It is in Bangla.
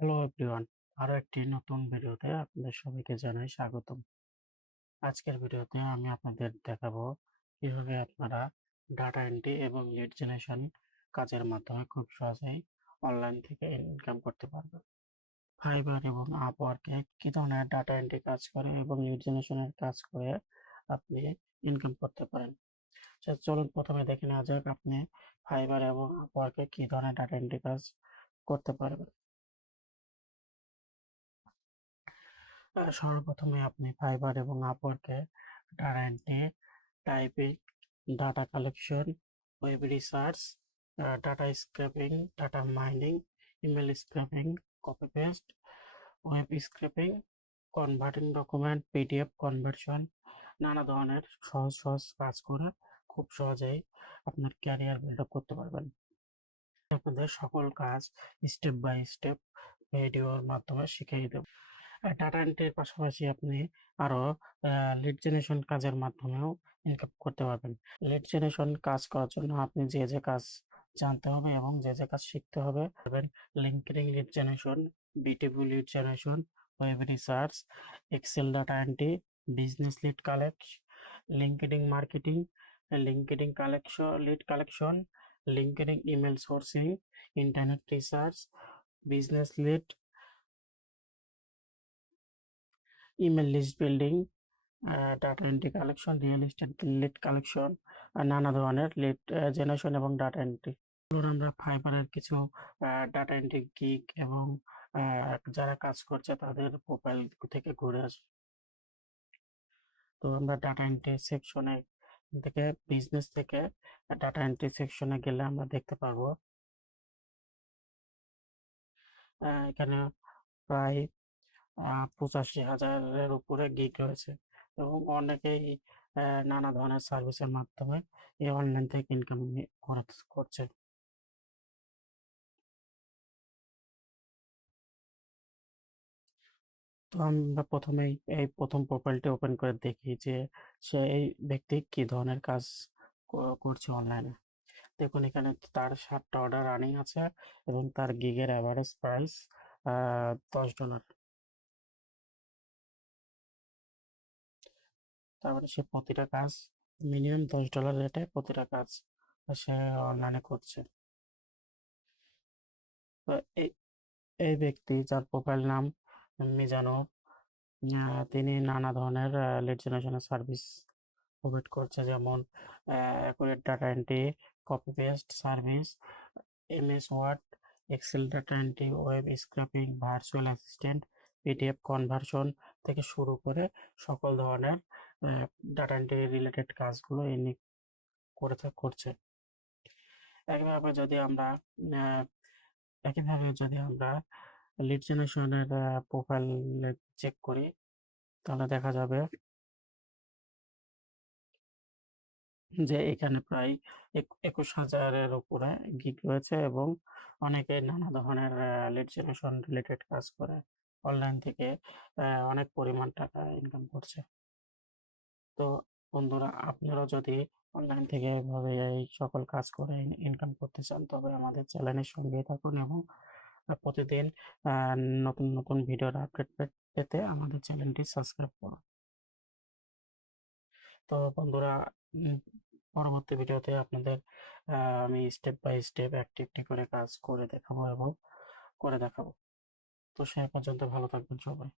হ্যালো এভরিওয়ান, আরো একটি নতুন ভিডিওতে আপনাদের সবাইকে জানাই স্বাগতম। আজকের ভিডিওতে আমি আপনাদের দেখাবো কিভাবে আপনারা ডাটা এন্ট্রি এবং লিড জেনারেশন কাজের মাধ্যমে খুব সহজেই অনলাইন থেকে ইনকাম করতে পারবেন। ফাইবার এবং আপওয়ার্কে কি ধরনের ডাটা এন্ট্রি কাজ করে এবং লিড জেনারেশনের কাজ করে আপনি ইনকাম করতে পারেন। চলুন প্রথমে দেখে নেওয়া যাক আপনি ফাইবার এবং আপওয়ার্কে কি ধরনের ডাটা এন্ট্রি কাজ করতে পারবেন। সর্বপ্রথমে আপনি ফাইবার এবং আপওয়ার্কে data entry, typing, data collection, web research, data scraping, data mining, email scraping, copy paste, web scraping, converting document, PDF conversion, নানা ধরনের সহজ সহজ কাজ করে খুব সহজেই আপনার ক্যারিয়ার বিল্ড আপ করতে পারবেন। আপনাদের সকল কাজ স্টেপ বাই স্টেপ ভিডিওর মাধ্যমে শিখিয়ে দেব। ডাটা এন্ট্রির পাশাপাশি আপনি আরো লিড জেনারেশন কাজের মাধ্যমেও ইনকাম করতে পারবেন। লিড জেনারেশন কাজ করার জন্য আপনি যে কাজ জানতে হবে এবং যে কাজ শিখতে হবে LinkedIn lead generation, B2B lead generation, web research, Excel data entry, business lead collect, LinkedIn marketing, LinkedIn collection lead collection, LinkedIn email sourcing, internet research, business lead, email list building, data entry collection, real estate lead collection, নানা ধরনের লিড জেনারেশন এবং ডাটা এন্ট্রি। ধরুন আমরা ফাইবারের কিছু ডাটা এন্ট্রি গিগ এবং যারা কাজ করছে তাদের প্রোফাইল থেকে ঘুরে আসি। তো আমরা ডাটা এন্ট্রি সেকশনে থেকে বিজনেস থেকে ডাটা এন্ট্রি সেকশনে গেলে আমরা দেখতে পারবো এখানে প্রায় 85,000-এর উপরে গিগ রয়েছে এবং অনেকেই নানা ধরনের সার্ভিসের মাধ্যমে এই অনলাইন থেকে ইনকাম করছে। তো আমরা প্রথমেই এই প্রথম প্রোফাইলটি ওপেন করে দেখি যে এই ব্যক্তি কি ধরনের কাজ করছে অনলাইনে। দেখুন এখানে তার 7টা অর্ডার রানিং আছে এবং তার গিগের অ্যাভারেজ প্রাইস $10। তার মানে সে প্রতিটা কাজ মিনিমাম $10 রেটে প্রতিটা কাজ সে অনলাইনে করছে। তো এই ব্যক্তি যার প্রোফাইল নাম মিজানুর, তিনি নানা ধরনের লিড জেনারেশনের সার্ভিস প্রোভাইড করছে, যেমন accurate data entry, copy paste service, MS Word, Excel data entry, web scraping, virtual assistant, PDF conversion থেকে শুরু করে সকল ধরনের ডাটা এন্ট্রি রিলেটেড কাজগুলো ইনি করছে। একইভাবে যদি আমরা আহ, একইভাবে যদি আমরা লিড জেনারেশনের প্রোফাইল চেক করি তাহলে দেখা যাবে যে এখানে প্রায় 21,000-এর উপরে গিগ রয়েছে এবং অনেকে নানা ধরনের লিড জেনারেশন রিলেটেড কাজ করে অনলাইন থেকে অনেক পরিমাণ টাকা ইনকাম করছে। তো বন্ধুরা, আপনারাও যদি অনলাইন থেকে এভাবে এই সকল কাজ করে ইনকাম করতে চান তবে আমাদের চ্যানেলের সঙ্গে থাকুন এবং প্রতিদিন আহ, নতুন নতুন ভিডিওর আপডেট পেতে আমাদের চ্যানেলটি সাবস্ক্রাইব করুন। তো বন্ধুরা, উম, পরবর্তী ভিডিওতে আপনাদের আমি স্টেপ বাই স্টেপ একটি একটি করে কাজ করে দেখাবো। তো সে পর্যন্ত ভালো থাকবেন সবাই।